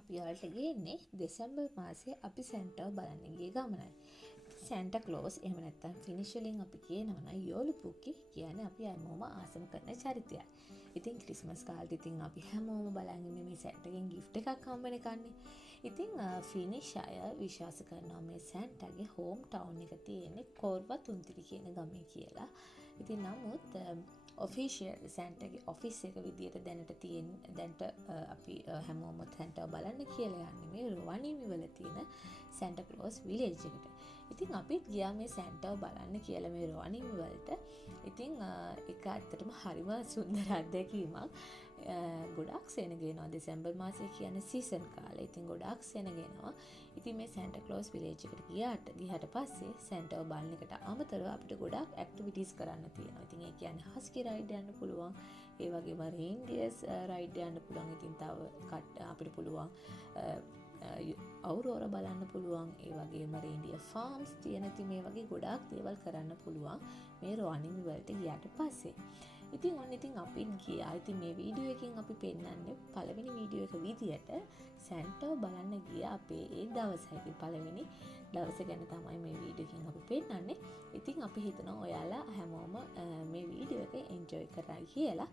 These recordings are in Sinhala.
අපි ඔයාලට ගේන්නේ දෙසැම්බර් මාසේ අපි සැන්ටාව බලන්න ගිය ගමනයි. සැන්ටා ක්ලෝස් එහෙම නැත්නම් ෆිනිෂ් වලින් අපි කියනවා නම් යෝලුපුක්කි කියන්නේ අපි හැමෝම ආසම කරන චරිතයක්. ඉතින් ක්‍රිස්මස් කාලේ ඉතින් අපි හැමෝම බලන් ඉන්නේ මේ සැන්ටාගෙන් gift එකක් හම්බ වෙනකන්නේ. ඉතින් ෆිනිෂ් අය විශ්වාස කරනවා මේ සැන්ටාගේ හෝම් ටවුන් එක තියෙන්නේ කෝර්වා තුන්තිරි කියන ගමේ කියලා. ඉතින් නමුත් ඔෆිෂියල් සැන්ටාගේ ඔෆිස් එක විදියට දැනට අපි හැමෝම සැන්ටාව බලන්න කියලා යන්නේ මේ රුවන්වැලි වල තියෙන සැන්ටා ක්ලෝස් විලේජ් එකට. ඉතින් අපිත් ගියා මේ සැන්ටාව බලන්න කියලා මේ රුවන්වැලි වලට. ඉතින් ඒක ඇත්තටම හරිම සුන්දර අත්දැකීමක්. ගොඩක් සෙනග එනවා දෙසැම්බර් මාසයේ කියන්නේ සීසන් කාලේ. ඉතින් ගොඩක් සෙනග එනවා. ඉතින් මේ සැන්ටා ක්ලෝස් විලේජ් එකට ගියාට පස්සේ සැන්ටාව බලන එකට අමතරව අපිට ගොඩක් ඇක්ටිවිටීස් කරන්න තියෙනවා. ඉතින් ඒ කියන්නේ හස්කි රයිඩ් යන්න පුළුවන්. ඒ වගේම රේන්ඩියර්ස් රයිඩ් යන්න පුළුවන්. ඉතින් තව අපිට පුළුවන් අවුරෝර බලන්න පුළුවන්. ඒ වගේම රේන්ඩියර් ෆාම්ස් තියෙන ඉතින් මේ වගේ ගොඩාක් දේවල් කරන්න පුළුවන් මේ රුවන්වැලි වලට ගියාට පස්සේ. ඉතින් අපිත් ගියා. ඉතින් මේ වීඩියෝ එකකින් අපි පෙන්නන්නේ පළවෙනි වීඩියෝ එක විදියට සැන්ටාව බලන්න ගිය අපේ ඒ දවසයි. ඉතින් පළවෙනි දවස ගැන තමයි මේ වීඩියෝ එකකින් අපි පෙන්නන්නේ. ඉතින් අපි හිතනවා ඔයාලා හැමෝම මේ වීඩියෝ එක එන්ජොයි කරයි කියලා.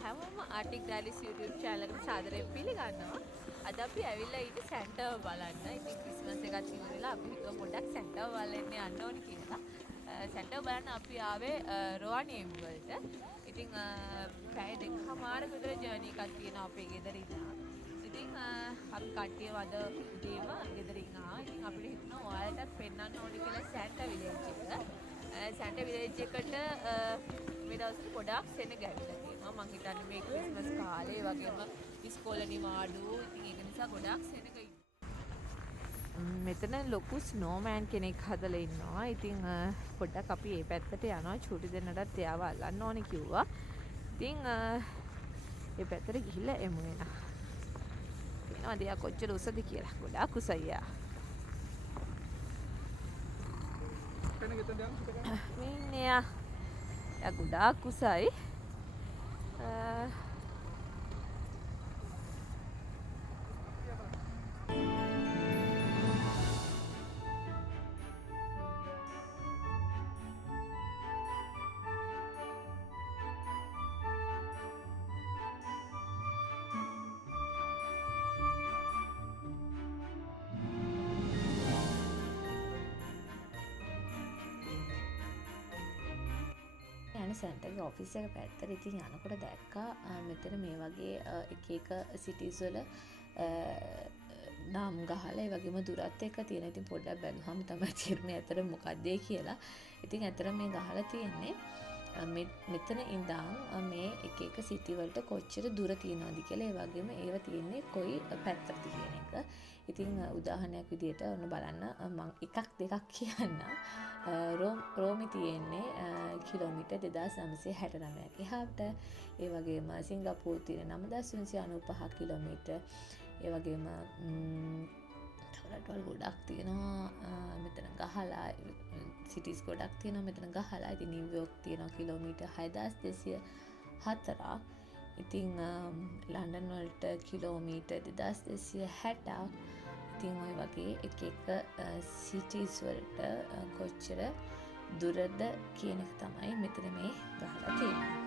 හැමෝම ආටික් ඩැලිස් YouTube channel එකට සාදරයෙන් පිළිගන්නවා. අද අපි ඇවිල්ලා ඉන්නේ සැන්ටාව බලන්න. ඉතින් ක්‍රිස්මස් එකත් ඉවරලා අපි හිතුවා පොඩ්ඩක් සැන්ටාව බලන්න යන්න ඕනේ කියලා. සැන්ටාව බලන්න අපි ආවේ රුවන්වැලි වලට. ඉතින් පැය දෙකමාරක විතර ජර්නි එකක් තියෙනවා අපේ ගෙදරින් ඉඳලා. ඉතින් අපි කට්ටිය වද උදේම ගෙදරින් ආවා. ඉතින් අපිට හිතුණා ඔයාලටත් පෙන්වන්න ඕනේ කියලා සැන්ටා විලේජ් එක. සැන්ටා විලේජ් එකට මේ දවස්වල ගොඩාක් සෙනග ඇවිල්ලා තියෙනවා. මං හිතන්නේ මේ ක්‍රිස්මස් කාලේ වගේම ඉස්කෝලේ නිවාඩු. ඉතින් ඒක නිසා ගොඩාක් සෙනග මෙතන ලොකු ස්නෝමෑන් කෙනෙක් හදලා ඉන්නවා. ඉතින් පොඩ්ඩක් අපි මේ පැත්තට යනවා. චූටි දෙන්නටත් එයාව අල්ලන්න ඕනේ කිව්වා. ඉතින් මේ පැත්තට ගිහිල්ලා එමු එනවා. එනවා දෙයා කොච්චර උසද කියලා. ගොඩාක් උසයි යා. මේ යා ගොඩාක් උසයි. සැන්ටාගේ ඔෆිස් එක පැත්තට ඉතින් යනකොට දැක්කා මෙතන මේ වගේ එක සිටිස් වල නම් ගහලා ඒ වගේම දුරත් එක්ක තියෙන. ඉතින් පොඩ්ඩක් බැලුවම තමයි තේරෙන්නේ ඇත්තට මොකක්ද කියලා. ඉතින් ඇත්තට මේ ගහලා තියෙන්නේ මෙතන ඉඳන් මේ එක සිටි වලට කොච්චර දුර තියෙනවද කියලා ඒ වගේම ඒව තියෙන්නේ කොයි පැත්තටද කියන එක. ඉතින් උදාහරණයක් විදිහට ඔන්න බලන්න මම එකක් දෙකක් කියන්නම්. රෝමේ තියෙන්නේ කිලෝමීටර් 2969ක් එහාට. ඒ වගේම සිංගප්පූරු තියෙන 9395 කිලෝමීටර්. ඒ වගේම රටවල් ගොඩක් තියෙනවා මෙතන ගහලා සිටිස් ගොඩක් තියෙනවා මෙතන ගහලා. ඉතින් නිව්යෝක් තියෙනවා කිලෝමීටර් 6204ක්. ඉතින් ලන්ඩන් වලට කිලෝමීටර් 2260ක්. ඉතින් ඔය වගේ එක සිටිස් වලට කොච්චර දුරද කියන එක තමයි මෙතන මේ ගහලා තියෙන්නේ.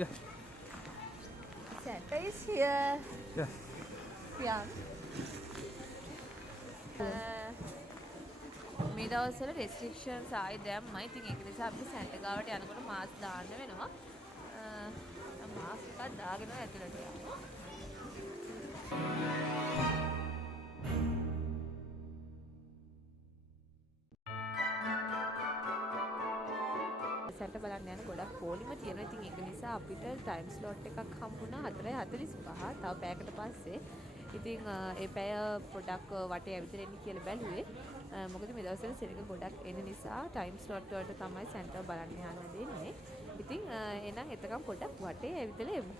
Yeah. Santa is here. Yeah. Yeah. මේ දවස්වල රෙස්ට්‍රික්ෂන්ස් ආයි දැම්මයි. ඉතින් ඒක නිසා අපි සැන්ටා ගාවට යනකොට මාස්ක් දාන්න වෙනවා. මාස්ක් එකක් දාගෙන ඇතුළට යනවා. සැන්ටා බලන්න යන ගොඩක් පොලිම තියෙනවා. ඉතින් ඒක නිසා අපිට ටයිම් ස්ලොට් එකක් හම්බුණා 4:45. තව පැයකට පස්සේ. ඉතින් ඒ පැය පොඩක් වටේ ඇවිදින්න කියලා බැලුවේ. මොකද මේ දවස්වල සෙනඟ ගොඩක් එන නිසා ටයිම් ස්ලොට් වලට තමයි සැන්ටා බලන්න යන්න දෙන්නේ. ඉතින් එහෙනම් එතකම් පොඩක් වටේ ඇවිදලා එමු.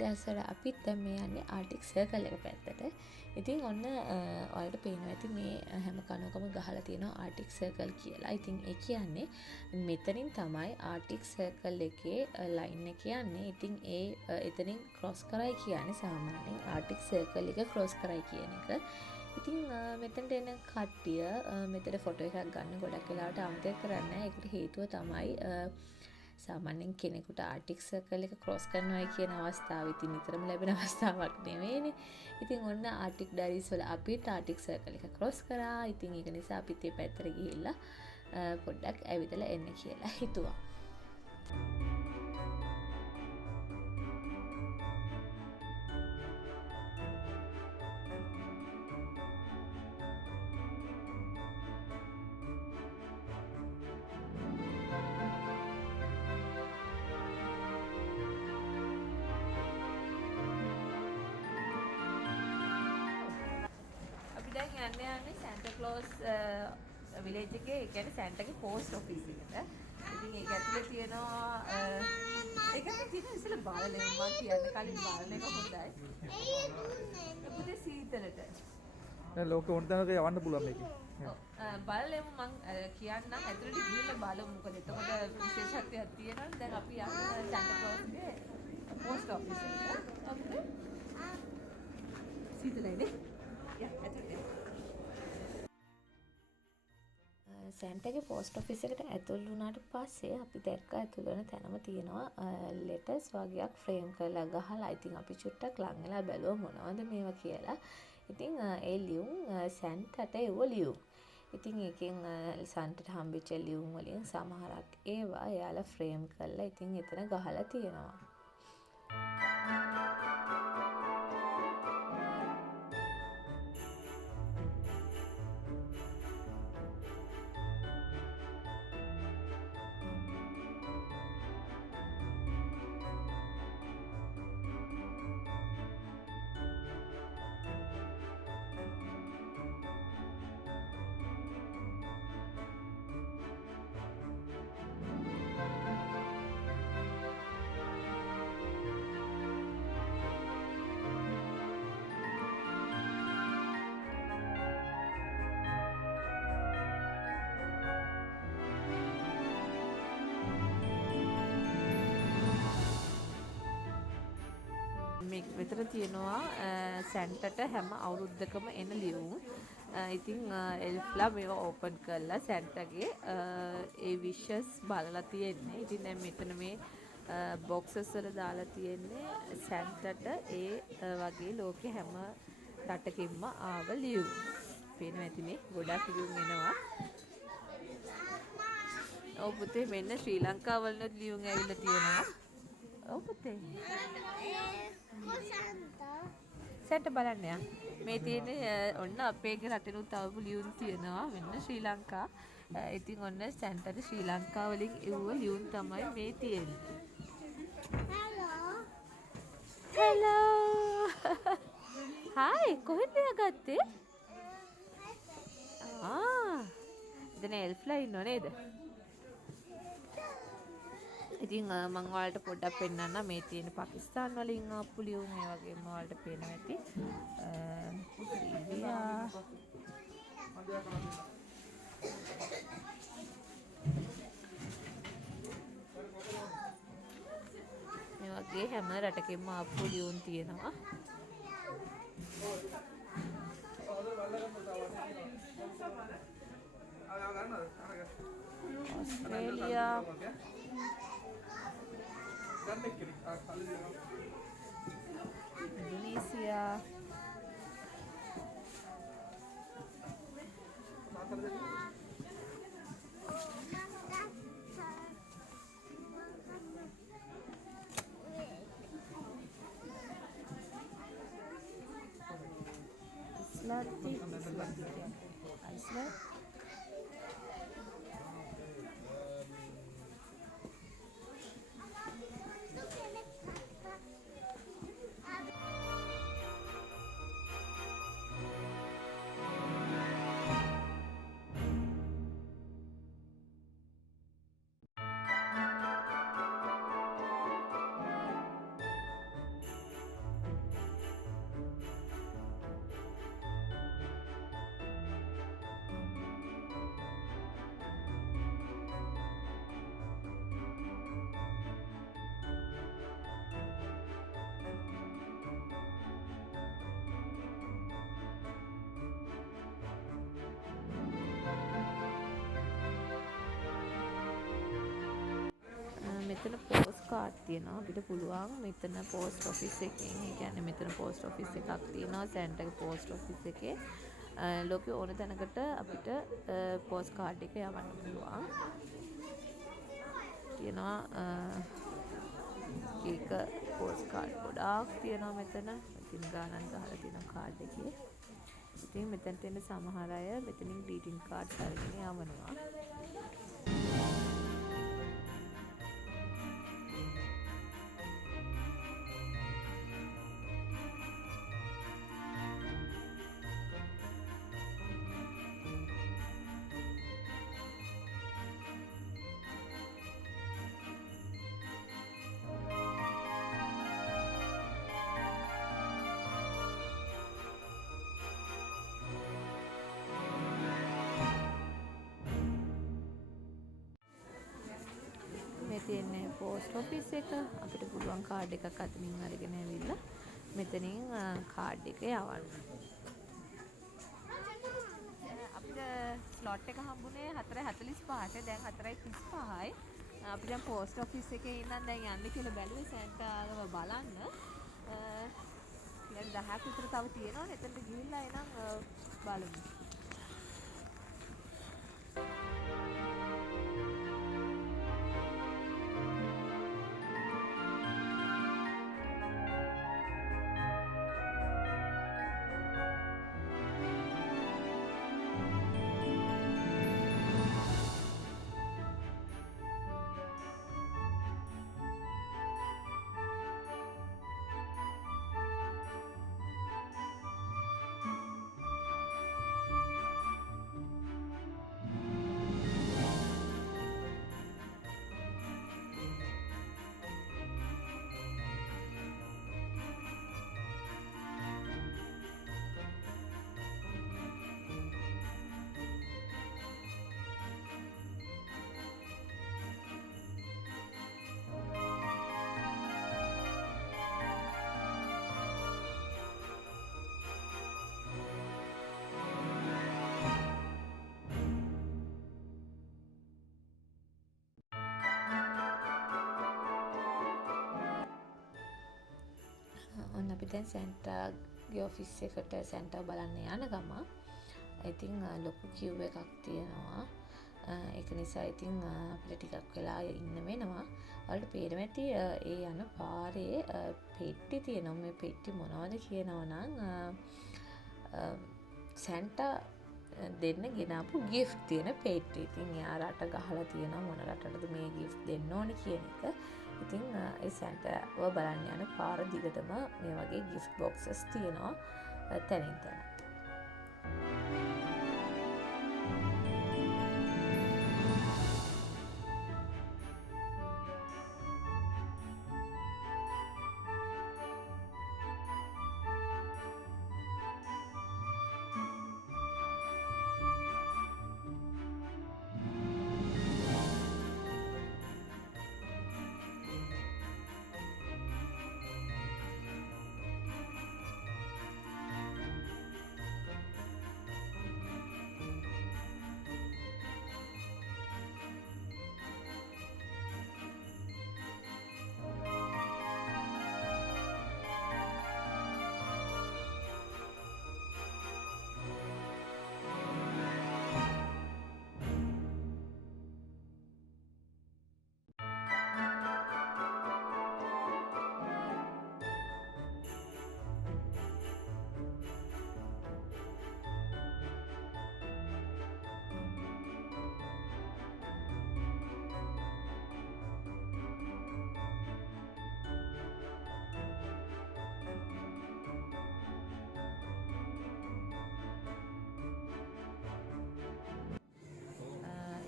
දැසර අපිත් දැන් මේ යන්නේ ආර්ටික් සර්කල් එක පැත්තට. ඉතින් ඔන්න ඔයාලට පේනවා ඇති මේ හැම කණුවකම ගහලා තියෙනවා ආර්ටික් සර්කල් කියලා. ඉතින් ඒ කියන්නේ මෙතනින් තමයි ආර්ටික් සර්කල් එකේ ලයින් එක යන්නේ. ඉතින් එතනින් ක්‍රොස් කරයි කියන්නේ සාමාන්‍යයෙන් ආර්ටික් සර්කල් එක ක්‍රොස් කරයි කියන එක. ඉතින් මෙතනට එන කට්ටිය මෙතන ෆොටෝ එකක් ගන්න ගොඩක් වෙලාවට අමතක කරන්නේ නැහැ. ඒකට හේතුව තමයි සාමාන්‍යයෙන් කෙනෙකුට ආර්ටික් සර්කල් එක ක්‍රොස් කරනවා කියන අවස්ථාව ඉතින් නිතරම ලැබෙන අවස්ථාවක් නෙවෙයිනේ. ඉතින් ඔන්න ආර්ටික් ඩයරිස් වල අපිත් ආර්ටික් සර්කල් එක ක්‍රොස් කරා. ඉතින් ඒක නිසා අපිත් මේ පැත්තට ගිහිල්ලා පොඩ්ඩක් ඇවිදලා එන්න කියලා හිතුවා. යන්න යන්නේ සැන්ටා ක්ලෝස් විලේජ් එකේ ඒ කියන්නේ සැන්ටාගේ පෝස්ට් ඔෆිස් එකට. ඉතින් ඒක ඇතුලේ තියෙනවා ඒකත් තියෙන ඉස්සෙල්ලා බලන්න මම කියන්න කලින් බලන එක හොඳයි. පුතේ සීතලට. දැන් ලෝකෙ ඕන තැනක යවන්න පුළුවන් මේකේ. බලලෙමු මං කියන්නම් ඇතුළට ගිහිල්ලා බලමු මොකද එතකොට විශේෂත්වයක් තියෙනවනේ දැන් අපි යන්නේ සැන්ටා ක්ලෝස්ගේ පෝස්ට් ඔෆිස් එකට. අපිට සීතලයි නේ. යා ඇතුළට. සැන්ටාගේ පෝස්ට් ඔෆිස් එකට ඇතුල් වුණාට පස්සේ අපි දැක්ක ඇතුල් වෙන තැනම තියෙනවා ලෙටර්ස් වගේක් ෆ්‍රේම් කරලා ගහලා. ඉතින් අපි චුට්ටක් ලං වෙලා බැලුවා මොනවද මේවා කියලා. ඉතින් ඒ ලියුම් සැන්ටාට එව්ව ලියුම්. ඉතින් ඒකෙන් සැන්ටාට හම්බෙච්ච ලියුම් වලින් සමහරක් ඒවා එයාලා ෆ්‍රේම් කරලා ඉතින් එතන ගහලා තියෙනවා. මෙතන තියෙනවා සැන්ටාට හැම අවුරුද්දකම එන ලියුම්. ඉතින් එල්ෆ්ලා මේවා ඕපන් කරලා සැන්ටාගේ ඒ විෂස් බලලා තියෙන්නේ. ඉතින් දැන් මෙතන මේ බොක්සස් වල දාලා තියෙන්නේ සැන්ටාට ඒ වගේ ලෝකේ හැම රටකින්ම ආව ලියුම්. පේනවා ඇතිනේ ගොඩක් ලියුම් එනවා. ඔව් පුතේ මෙන්න ශ්‍රී ලංකාව වල ලියුම් ඇවිල්ලා තියෙනවා. ඔව් පුතේ. සැන්ටා බලන්න යා. මේ තියෙන්නේ ඔන්න අපේ රටිනුත් ආපු ලියුම් තියෙනවා. මෙන්න ශ්‍රී ලංකා. ඉතින් ඔන්න සැන්ටාට ශ්‍රී ලංකාව වලින් එව්ව ලියුම් තමයි මේ තියෙන්නේ. හෙලෝ. හායි කොහෙන්ද ගත්තේ? එතන එල්ෆ්ලා ඉන්නව නේද? ඉතින් මම ඔයාලට පොඩ්ඩක් පෙන්නන්න මේ තියෙන පාකිස්තාන් වලින් ආපු ලියුම් ඒ වගේම ඔයාලට පේනවා ඇති. ලිබියා මේ වගේ හැම රටකින්ම ආපු ලියුම් තියෙනවා. ऑस्ट्रेलिया इंडोनेशिया Iceland මෙතන පෝස්ට් කාඩ් තියෙනවා අපිට පුළුවන් මෙතන පෝස්ට් ඔෆිස් එකෙන් ඒ කියන්නේ මෙතන පෝස්ට් ඔෆිස් එකක් තියෙනවා සැන්ටාගේ පෝස්ට් ඔෆිස් එකේ ලෝකේ ඕන තැනකට අපිට පෝස්ට් කාඩ් එක යවන්න පුළුවන් තියෙනවා ඒක පෝස්ට් කාඩ් ගොඩාක් තියෙනවා මෙතන ඉතින් ගානක් ගහලා තියෙනවා කාඩ් එකේ ඉතින් මෙතනට එන සමහර අය මෙතනින් ග්‍රීටින් කාඩ්ස් අරගෙන යවනවා පෝස්ට් ඔෆිස් එක අපිට පුළුවන් කාඩ් එකක් අතනින් අරගෙන ඇවිල්ලා මෙතනින් කාඩ් එක යවන්න. අපිට ස්ලොට් එක හම්බුනේ 4:45ට. දැන් 4:35යි. අපි දැන් පෝස්ට් ඔෆිස් එකේ ඉඳන් දැන් යන්න කියලා බැලුවේ සැන්ටාව බලන්න. ඊළඟ 10ක් විතර තව තියෙනවා. එතනට ගිහිල්ලා එනම් බලමු. ඔන්න අපි දැන් සැන්ටාගේ ඔෆිස් එකට සැන්ටා බලන්න යන ගම. ඉතින් ලොකු කියුබ් එකක් තියෙනවා. ඒක නිසා ඉතින් අපිට ටිකක් වෙලා ඉන්න වෙනවා. ඔයාලට පේනවා ඇති ඒ යන පාරේ පෙට්ටි තියෙනවා. මේ පෙට්ටි මොනවද කියනවා නම් සැන්ටා දෙන්න ගෙනාපු ගිෆ්ට් තියෙන පෙට්ටි. ඉතින් එයා රට ගහලා තියෙනවා මොන රටටද මේ ගිෆ්ට් දෙන්න ඕනේ කියන එක. ඉතින් ඒ සැන්ටාව බලන්න යන පාර දිගටම මේ වගේ ගිෆ්ට් බොක්සස් තියෙනවා තැනින් තැන.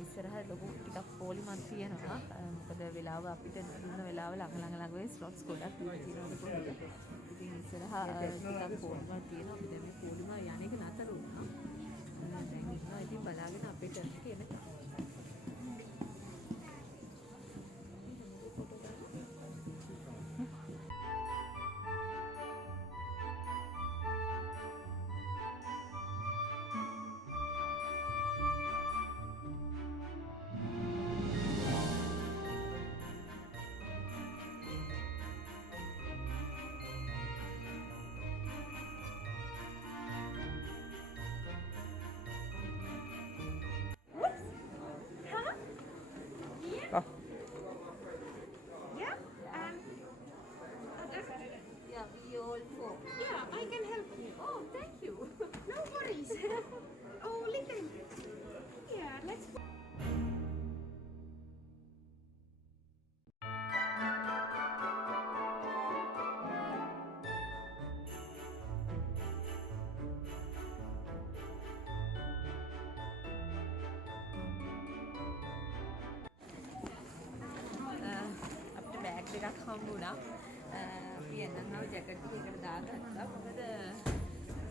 ඉස්සරහ ලොකු ටිකක් පොලිමක් තියෙනවා. මොකද වෙලාව අපිට දුන්න වෙලාව ළඟ වෙයි ස්ලොට්ස් ගොඩක් තියෙනවා පොඩි. ඉතින් ඉස්සරහ ටිකක් පොලිමක් තියෙනවා. අපි දැන් මේ පොලිම යන්නේ එක නතර වුණා. දැන් ඉන්නවා ඉතින් බලාගෙන අපේ ටර්න් එක එනකම්. Ah, Yeah, Yeah, we all four. yeah, I can help you. Oh, thank you. No worries. Oh, little. Yeah, let's. අපිට බෑග් දෙකක් හම්බුණා. අපි එන්නම් ජැකට් එකකට දාගත්තා. මොකද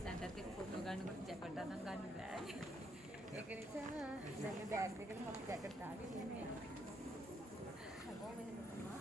සැන්ටත් එක්ක ෆොටෝ ගන්නකොට ජැකට් අරන් ගන්න බෑ. ඒක නිසා දැන් බෑග් එකකට මම ජැකට් දාගෙන ඉන්නේ. හැමෝම එහෙම තමයි.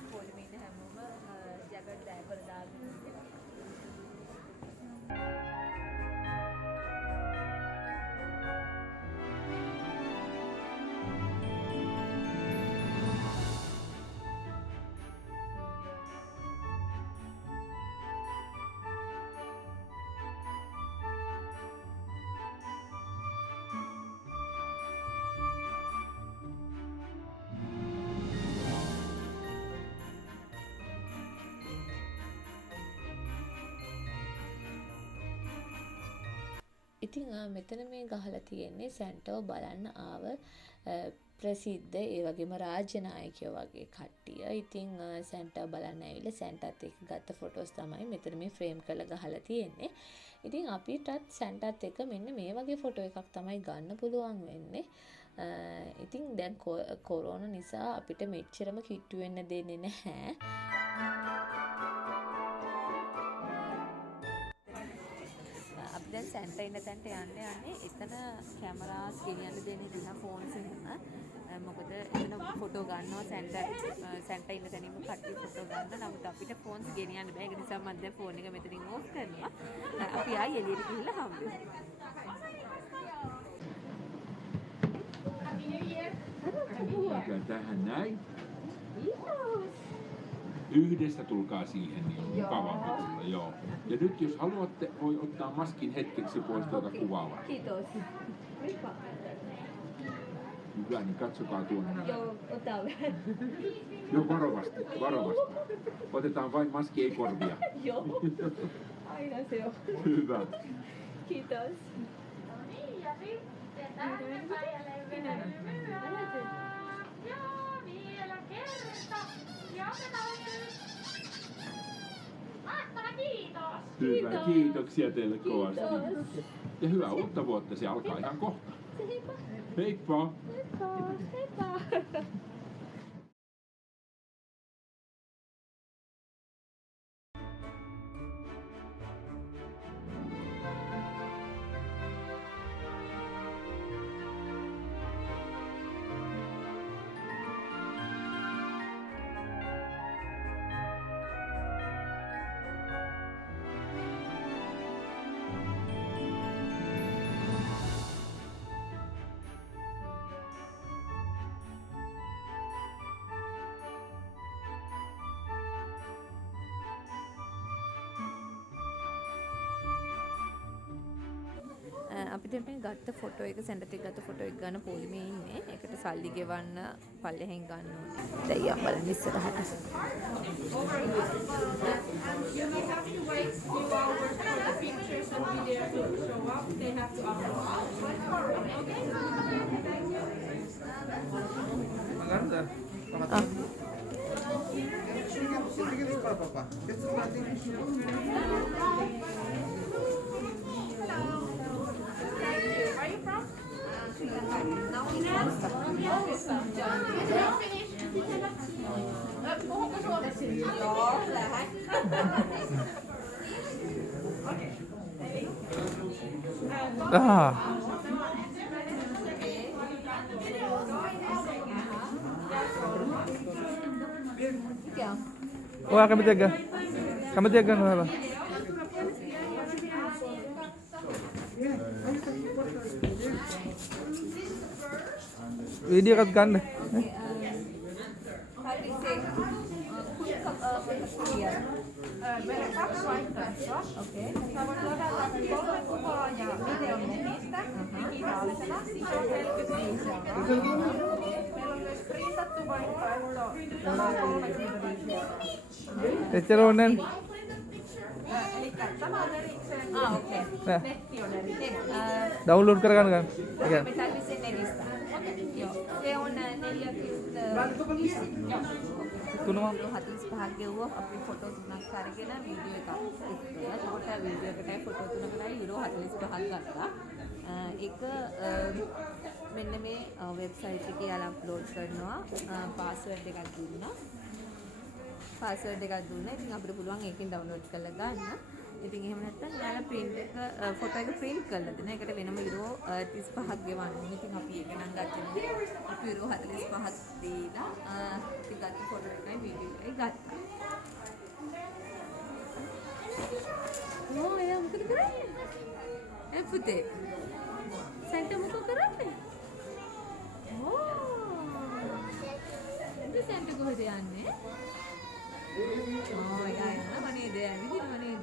ඉතින් මෙතන මේ ගහලා තියෙන්නේ සැන්ටව බලන්න ආව ප්‍රසිද්ධ ඒ වගේම රාජ්‍ය නායකයෝ වගේ කට්ටිය. ඉතින් සැන්ටව බලන්න ඇවිල්ලා සැන්ටත් එක්ක ගත්ත ෆොටෝස් තමයි මෙතන මේ ෆ්‍රේම් කරලා ගහලා තියෙන්නේ. ඉතින් අපිටත් සැන්ටත් එක්ක මෙන්න මේ වගේ ෆොටෝ එකක් තමයි ගන්න පුළුවන් වෙන්නේ. ඉතින් දැන් කොරෝනා නිසා අපිට මෙච්චරම කිට්ටු වෙන්න දෙන්නේ නැහැ. අපි දැන් සැන්ටා ඉන්න තැනට යන්නේ එතන කැමරාස් ගෙනියන්න දෙන්නේ නැහැ ෆෝන්ස් එහෙම. මොකද එතන ෆොටෝ ගන්නවා සැන්ටා ඉන්න තැනින්ම කට්ටිය ෆොටෝ ගන්න. නමුත් අපිට ෆෝන්ස් ගෙනියන්න බෑ. ඒක නිසා මම දැන් ෆෝන් එක මෙතනින් ඕෆ් කරනවා. අපි ආයෙ එළියට ගිහිල්ලා හම්බෙමු. Tähän näin. Yhdessä tulkaa siihen, niin on mukavampi tulla, joo. Ja nyt jos haluatte, voi ottaa maskin hetkeksi pois tuolta kuvaamaan. Kiitos. Hyvä, niin katsokaa tuonne. Joo, ota vähän. Joo, varovasti, varovasti. Otetaan vain maski, ei korvia. Joo, aina se on. Hyvä. Kiitos. No niin, ja sitten tännepäin ja leveä ylös. Ja vielä kerta. Ja otetaan nyt. Mahtava, kiitos. Hyvä, kiitoksia teille kovasti. Ja hyvää uutta vuotta, se alkaa ihan kohta. Heippa. Heippa! Heippa. අපිට මේ ගත්ත ෆොටෝ එක සෙන්ටර් එක ගත්ත ෆොටෝ එක ගන්න පොලිමේ ඉන්නේ. ඒකට සල්ලි ගෙවන්න පල්ලෙහෙන් ගන්න ඕනේ. දැන් යම් බලන්න ඉස්සරහට. You may have to wait 2 hours for the pictures and video to show up. They have to upload. Maganda. Where are you from? Ah. Wah, kami tiga. Kami tiga nggak apa. Video kan deh. Meillä 2 vaihtoehtoa. Sä voit ladata 3 kuvaa ja videon netistä digitaalisena. Se on 45 €. Meillä on myös printattu vaihtoehto. Se on 35 €. Eceronen. Eli tämä on erikseen. okei. Netti on erikseen. Download කරගන්න ගන්න. Me tarvitsee nelistä. Joo. Se on 45 45ක් ගෙවුවා අපි ෆොටෝ 3ක් අරගෙන වීඩියෝ එකක් එක්කලා ඒකට වීඩියෝ එකටයි ෆොටෝ 3කටයි යුරෝ 45ක් ගත්තා. ඒක මෙන්න මේ වෙබ්සයිට් එකේ යාලා අප්ලෝඩ් කරනවා පාස්වර්ඩ් එකක් දුන්නා. පාස්වර්ඩ් එකක් දුන්නා. ඉතින් අපිට පුළුවන් ඒකෙන් ඩවුන්ලෝඩ් කරලා ගන්න. ඉතින් එහෙම නැත්නම් යාලා print එක ෆොටෝ එක print කරලා දෙන. ඒකට වෙනම යුරෝ 35ක් ගෙවන්න ඕනේ. ඉතින් අපි ඒක නම් ගත්තේ අපි යුරෝ 45ක් දීලා ඉතින් ගත්ත ෆොටෝ එකයි වීඩියෝ එකයි ගත්තා. එයා මොකද කරන්නේ? පුතේ. සැන්ටා මොකද කරන්නේ? ඉතින් සැන්ටා කොහෙද යන්නේ? එයා යනවා නේද? ඇවිදිනවා නේද?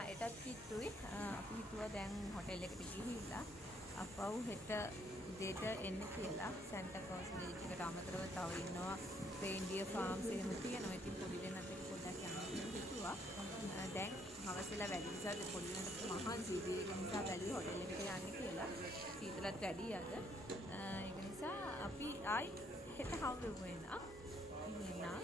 6ටත් කිට්ටුයි. අපි හිතුවා දැන් හොටෙල් එකට ගිහිල්ලා අපව හෙට උදේට එන්න කියලා. සැන්ටා ක්ලොස් විලේජ් එකට අමතරව තව ඉන්නවා රේන්ඩියර් ෆාම්ස් එහෙම තියෙනවා. ඉතින් පොඩි දෙන්නත් එක්ක පොඩ්ඩක් යන්න කියලා හිතුවා. දැන් හවස වෙලා වැඩි නිසා පොඩි දෙන්නට මහන්සි ඒක නිසා බැලුවේ හොටෙල් එකට යන්න කියලා. සීතලත් වැඩි අද. ඒක නිසා අපි ආයි හෙට හම්බෙමු වෙනවා. ඉන්නා